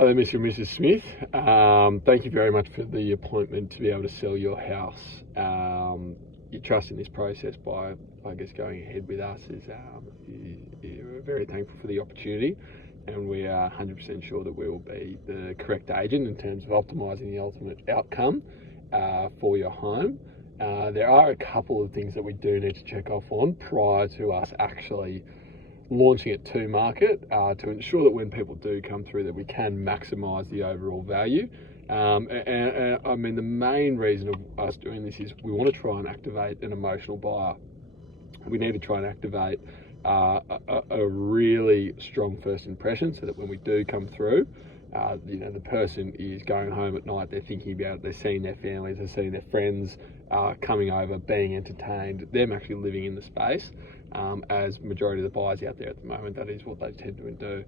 Hello, Mr. and Mrs. Smith. Thank you very much for the appointment to be able to sell your house. Your trust in this process by, I guess, going ahead with us we're very thankful for the opportunity, and we are 100% sure that we will be the correct agent in terms of optimising the ultimate outcome for your home. There are a couple of things that we do need to check off on prior to us actually launching it to market to ensure that when people do come through that we can maximise the overall value. And I mean, the main reason of us doing this is we want to try and activate an emotional buyer. We need to try and activate a really strong first impression so that when we do come through, the person is going home at night, they're thinking about it, they're seeing their families, they're seeing their friends coming over, being entertained, them actually living in the space. As majority of the buyers out there at the moment, that is what they tend to do.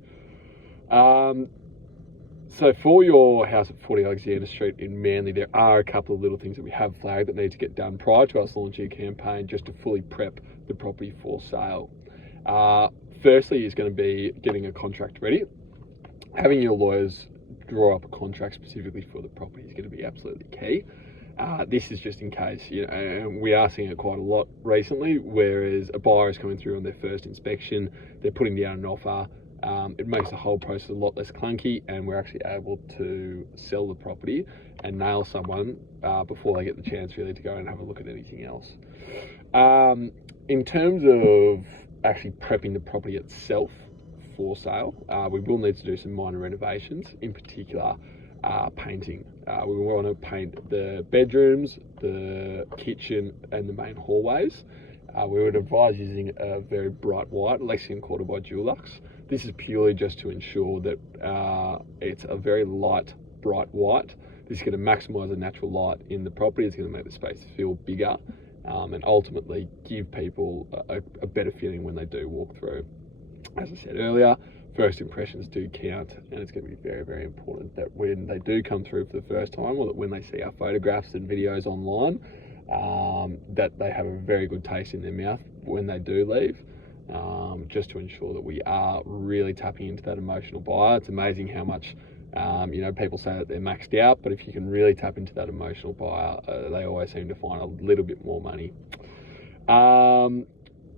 So for your house at 40 Alexander Street in Manly, there are a couple of little things that we have flagged that need to get done prior to us launching a campaign just to fully prep the property for sale. Firstly is going to be getting a contract ready. Having your lawyers draw up a contract specifically for the property is going to be absolutely key. This is just in case, and we are seeing it quite a lot recently, whereas a buyer is coming through on their first inspection, they're putting down an offer, it makes the whole process a lot less clunky, and we're actually able to sell the property and nail someone before they get the chance really to go and have a look at anything else. In terms of actually prepping the property itself for sale, we will need to do some minor renovations, in particular painting. We want to paint the bedrooms, the kitchen and the main hallways. We would advise using a very bright white, Lexington Quarter by Dulux. This is purely just to ensure that it's a very light, bright white. This is going to maximise the natural light in the property. It's going to make the space feel bigger and ultimately give people a better feeling when they do walk through. As I said earlier, first impressions do count, and it's going to be very, very important that when they do come through for the first time, or that when they see our photographs and videos online, that they have a very good taste in their mouth when they do leave, just to ensure that we are really tapping into that emotional buyer. It's amazing how much people say that they're maxed out, but if you can really tap into that emotional buyer, they always seem to find a little bit more money.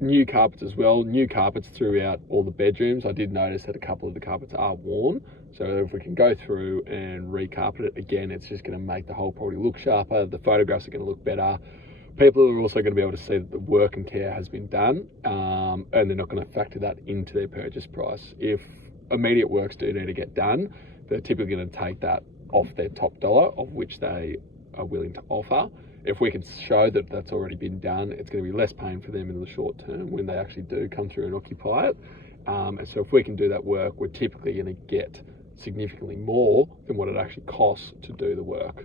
New carpets as well. New carpets throughout all the bedrooms. I did notice that a couple of the carpets are worn, so if we can go through and recarpet it again, it's just going to make the whole property look sharper. The photographs are going to look better. People are also going to be able to see that the work and care has been done, and they're not going to factor that into their purchase price. If immediate works do need to get done, they're typically going to take that off their top dollar, of which they are willing to offer. If we can show that that's already been done, it's going to be less pain for them in the short term when they actually do come through and occupy it. And so if we can do that work, we're typically going to get significantly more than what it actually costs to do the work.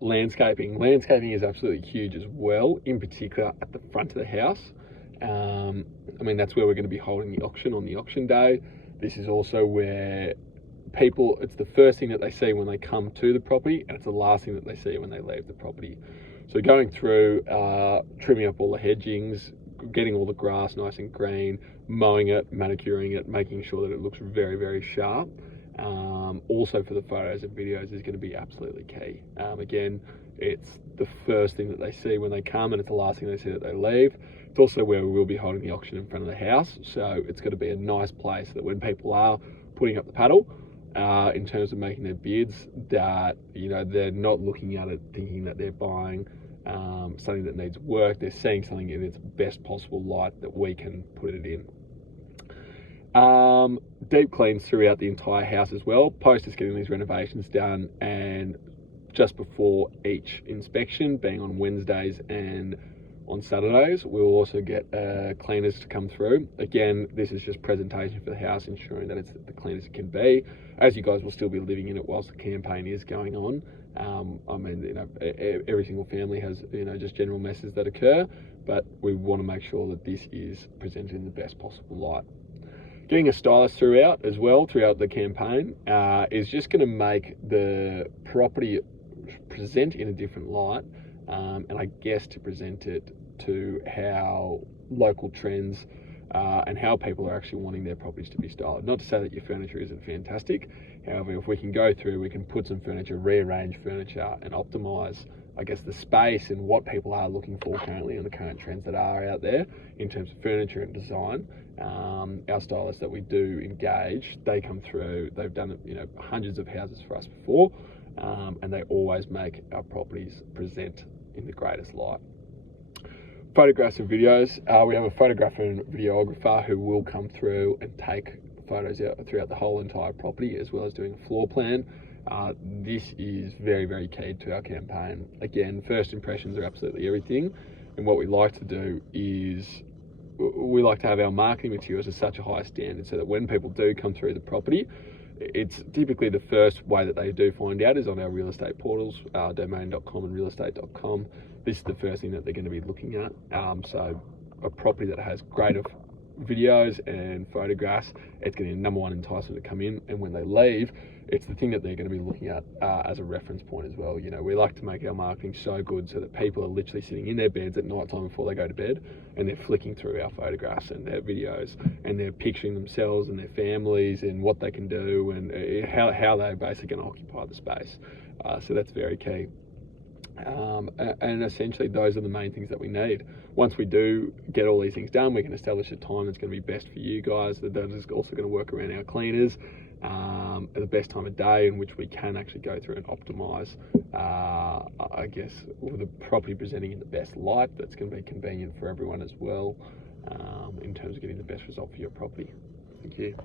Landscaping. Landscaping is absolutely huge as well, in particular at the front of the house. That's where we're going to be holding the auction on the auction day. This is also where people, it's the first thing that they see when they come to the property, and it's the last thing that they see when they leave the property. So going through, trimming up all the hedgings, getting all the grass nice and green, mowing it, manicuring it, making sure that it looks very, very sharp. Also for the photos and videos is going to be absolutely key. Again, it's the first thing that they see when they come, and it's the last thing they see that they leave. It's also where we will be holding the auction in front of the house, so it's going to be a nice place that when people are putting up the paddle, in terms of making their bids, that they're not looking at it thinking that they're buying something that needs work. They're seeing something in its best possible light that we can put it in. Deep cleans throughout the entire house as well, post us getting these renovations done, and just before each inspection, being on Wednesdays and on Saturdays, we'll also get cleaners to come through. Again, this is just presentation for the house, ensuring that it's the clean as it can be, as you guys will still be living in it whilst the campaign is going on. Every single family has just general messes that occur, but we want to make sure that this is presented in the best possible light. Getting a stylist throughout as well, throughout the campaign, is just going to make the property present in a different light, and I guess to present it to how local trends and how people are actually wanting their properties to be styled. Not to say that your furniture isn't fantastic, however, if we can go through, we can put some furniture, rearrange furniture, and optimise, I guess, the space and what people are looking for currently and the current trends that are out there in terms of furniture and design. Our stylists that we do engage, they come through, they've done hundreds of houses for us before, and they always make our properties present in the greatest light. Photographs and videos. We have a photographer and videographer who will come through and take photos throughout the whole entire property, as well as doing a floor plan. This is very, very key to our campaign. Again, first impressions are absolutely everything, and what we like to do is we like to have our marketing materials at such a high standard so that when people do come through the property, it's typically the first way that they do find out is on our real estate portals, domain.com and realestate.com. This is the first thing that they're going to be looking at. So a property that has great videos and photographs, it's going to be the number one enticement to come in, and when they leave, it's the thing that they're going to be looking at as a reference point as well. We like to make our marketing so good so that people are literally sitting in their beds at night time before they go to bed, and they're flicking through our photographs and their videos, and they're picturing themselves and their families and what they can do and how they're basically going to occupy the space. So that's very key. And essentially those are the main things that we need. Once we do get all these things done, we can establish a time that's going to be best for you guys, that is also going to work around our cleaners, at the best time of day in which we can actually go through and optimise, I guess, with the property presenting in the best light that's going to be convenient for everyone as well, in terms of getting the best result for your property. Thank you.